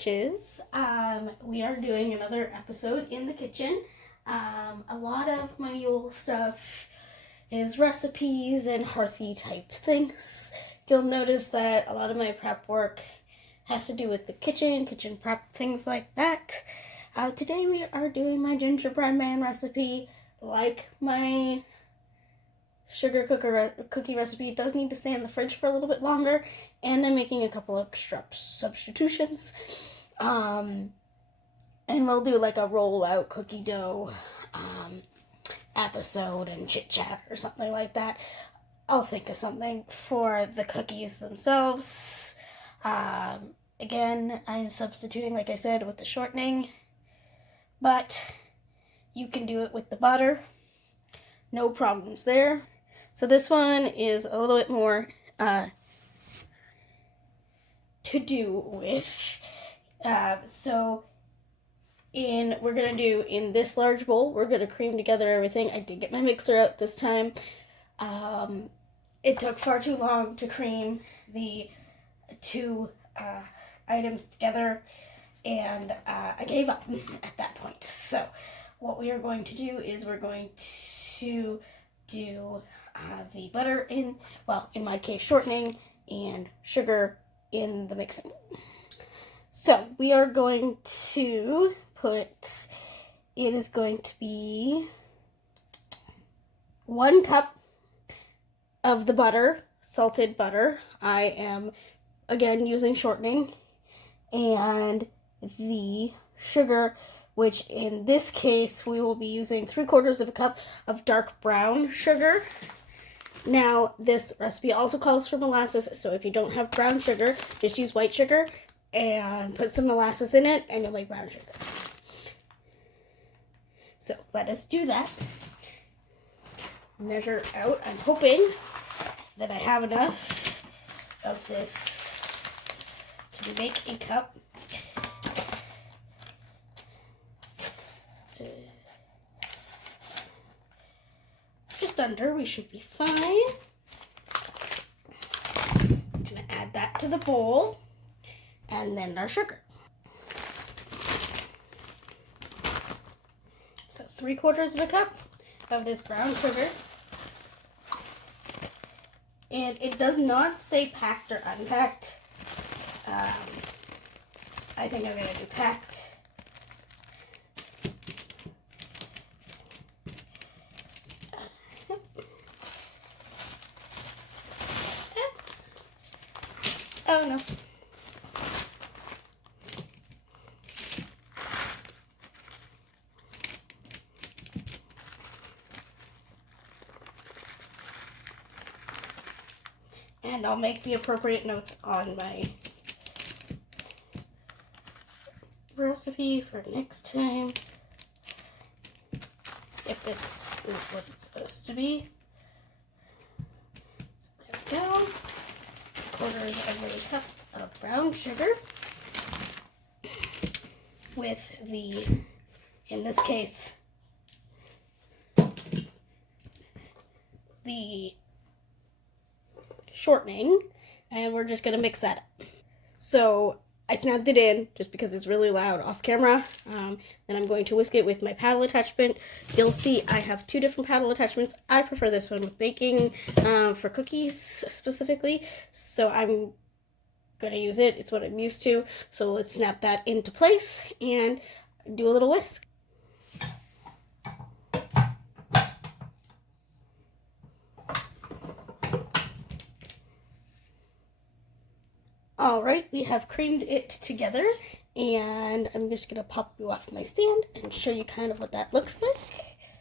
witches. We are doing another episode in the kitchen. A lot of my Yule stuff is recipes and hearthy type things. You'll notice that a lot of my prep work has to do with the kitchen prep, things like that. Today we are doing my gingerbread man recipe. Like my sugar cookie recipe, it does need to stay in the fridge for a little bit longer, and I'm making a couple of substitutions. And we'll do like a roll-out cookie dough episode and chit-chat or something like that. I'll think of something for the cookies themselves. Again, I'm substituting, like I said, with the shortening, but you can do it with the butter. No problems there. So this one is a little bit more to do with. We're gonna do in this large bowl, we're gonna cream together everything. I did get my mixer out this time. It took far too long to cream the two items together, and I gave up at that point. So what we are going to do is we're going to do the butter in my case, shortening and sugar in the mixing bowl. So we are going to it is going to be 1 cup of the butter, salted butter. I am, again, using shortening, and the sugar, which in this case we will be using 3/4 of a cup of dark brown sugar. Now, this recipe also calls for molasses, so if you don't have brown sugar, just use white sugar and put some molasses in it, and you'll make brown sugar. So let us do that. Measure out. I'm hoping that I have enough of this to make a cup. Just under, we should be fine. I'm gonna add that to the bowl, and then our sugar. So 3/4 of a cup of this brown sugar. And it does not say packed or unpacked. I think I'm gonna do packed. Oh no. And I'll make the appropriate notes on my recipe for next time, if this is what it's supposed to be. So there we go. 1/4 cup of brown sugar with the, in this case, the shortening, and we're just gonna mix that up. So I snapped it in just because it's really loud off camera. Then I'm going to whisk it with my paddle attachment. You'll see I have 2 different paddle attachments. I prefer this one with baking for cookies specifically, so I'm gonna use it. It's what I'm used to. So let's snap that into place and do a little whisk. All right, we have creamed it together, and I'm just gonna pop you off my stand and show you kind of what that looks like.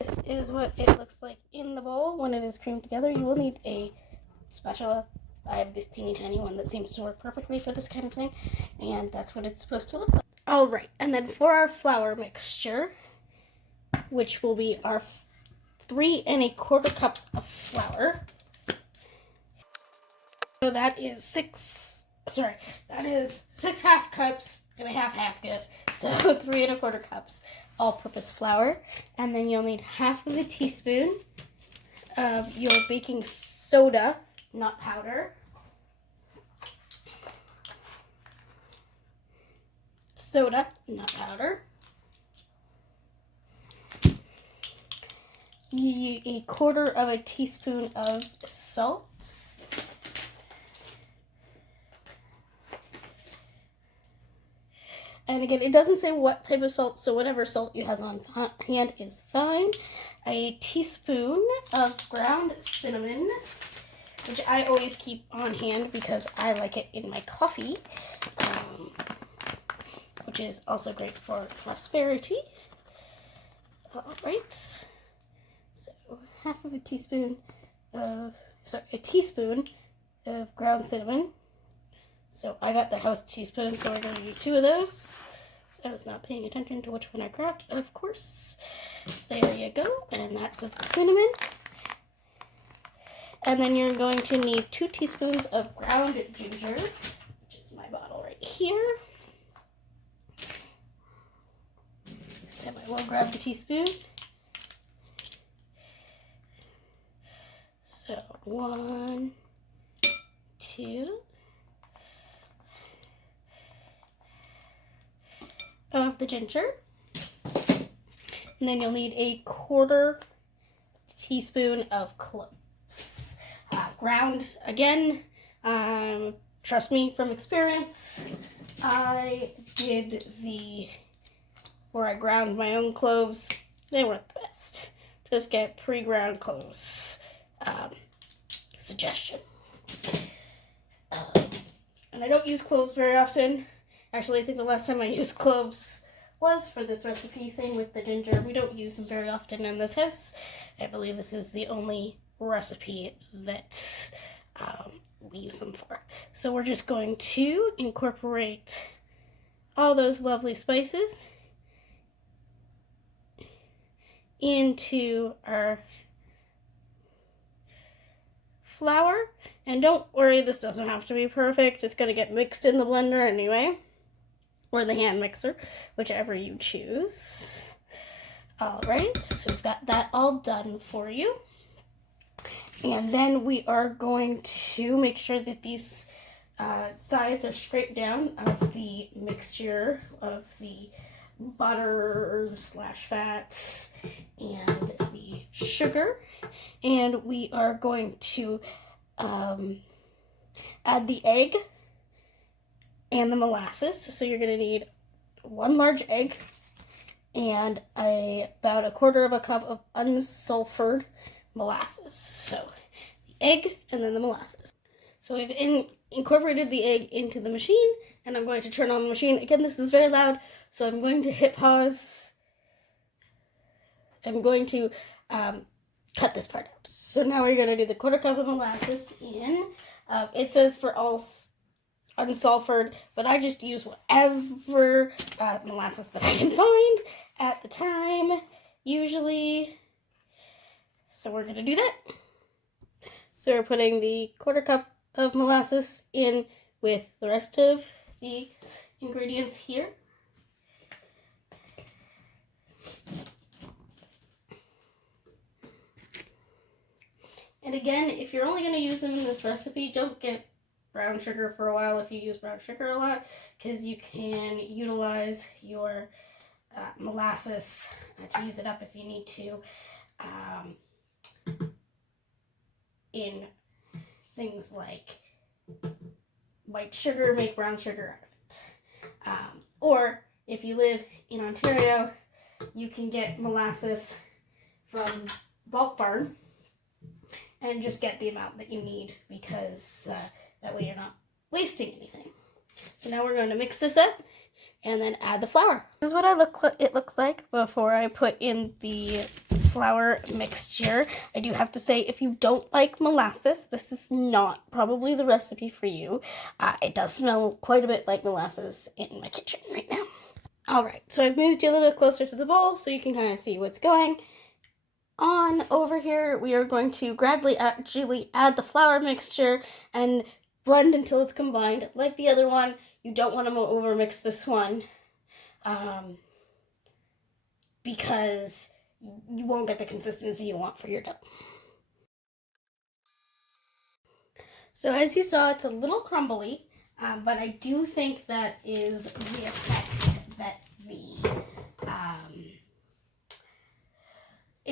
This is what it looks like in the bowl when it is creamed together. You will need a spatula. I have this teeny tiny one that seems to work perfectly for this kind of thing, and that's what it's supposed to look like. All right, and then for our flour mixture, which will be our 3 1/4 cups of flour. So that is 6 half cups and a half cup. So 3 1/4 cups all-purpose flour. And then you'll need 1/2 teaspoon of your baking soda, not powder. soda, nut powder, a quarter of a teaspoon of salt, and again, it doesn't say what type of salt, so whatever salt you have on hand is fine. A teaspoon of ground cinnamon, which I always keep on hand because I like it in my coffee, which is also great for prosperity. All right, so a teaspoon of ground cinnamon. So I got the house teaspoon, so we're going to do 2 of those. So I was not paying attention to which one I grabbed, of course. There you go, and that's of the cinnamon. And then you're going to need 2 teaspoons of ground ginger, which is my bottle right here. This time I will grab the teaspoon. So 1, 2. Of the ginger. And then you'll need a quarter teaspoon of cloves. Ground, again, trust me from experience, I did where I ground my own cloves. They weren't the best. Just get pre-ground cloves. Suggestion. And I don't use cloves very often. Actually, I think the last time I used cloves was for this recipe. Same with the ginger. We don't use them very often in this house. I believe this is the only recipe that we use them for. So we're just going to incorporate all those lovely spices into our flour. And don't worry, this doesn't have to be perfect. It's going to get mixed in the blender anyway. Or the hand mixer, whichever you choose. All right, so we've got that all done for you. And then we are going to make sure that these sides are scraped down of the mixture of the butter / fats and the sugar. And we are going to add the egg and the molasses. So you're going to need 1 large egg and about a quarter of a cup of unsulfured molasses. So the egg and then the molasses. So we've incorporated the egg into the machine, and I'm going to turn on the machine. Again, this is very loud, so I'm going to hit pause. I'm going to cut this part out. So now we're going to do the quarter cup of molasses in. It says for all unsulfured, but I just use whatever molasses that I can find at the time, usually. So we're going to do that. So we're putting the quarter cup of molasses in with the rest of the ingredients here. And again, if you're only going to use them in this recipe, don't get brown sugar for a while if you use brown sugar a lot, because you can utilize your molasses to use it up if you need to in things like white sugar, make brown sugar out of it. Or if you live in Ontario, you can get molasses from Bulk Barn and just get the amount that you need, because that way you're not wasting anything. So now we're going to mix this up and then add the flour. This is what it looks like before I put in the flour mixture. I do have to say, if you don't like molasses, this is not probably the recipe for you. It does smell quite a bit like molasses in my kitchen right now. All right, so I've moved you a little bit closer to the bowl so you can kind of see what's going on. Over here, we are going to gradually add the flour mixture and blend until it's combined. Like the other one, you don't want to overmix this one because you won't get the consistency you want for your dough. So as you saw, it's a little crumbly, but I do think that is the effect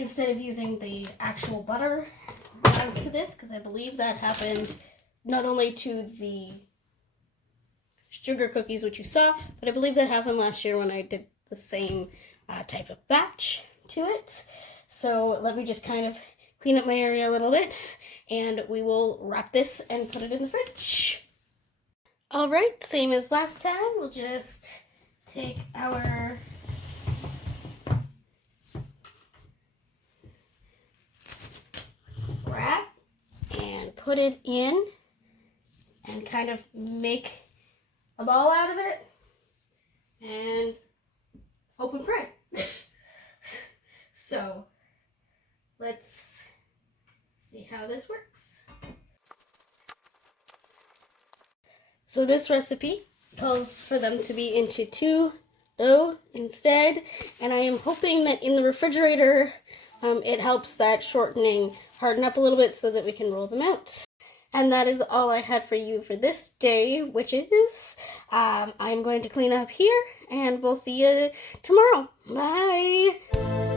instead of using the actual butter as to this, because I believe that happened not only to the sugar cookies, which you saw, but I believe that happened last year when I did the same type of batch to it. So let me just kind of clean up my area a little bit, and we will wrap this and put it in the fridge. All right, same as last time. We'll just take our wrap and put it in and kind of make a ball out of it and hope and pray. So let's see how this works. So this recipe calls for them to be into 2 dough instead, and I am hoping that in the refrigerator it helps that shortening harden up a little bit so that we can roll them out. And that is all I had for you for this day, which is I'm going to clean up here, and we'll see you tomorrow. Bye!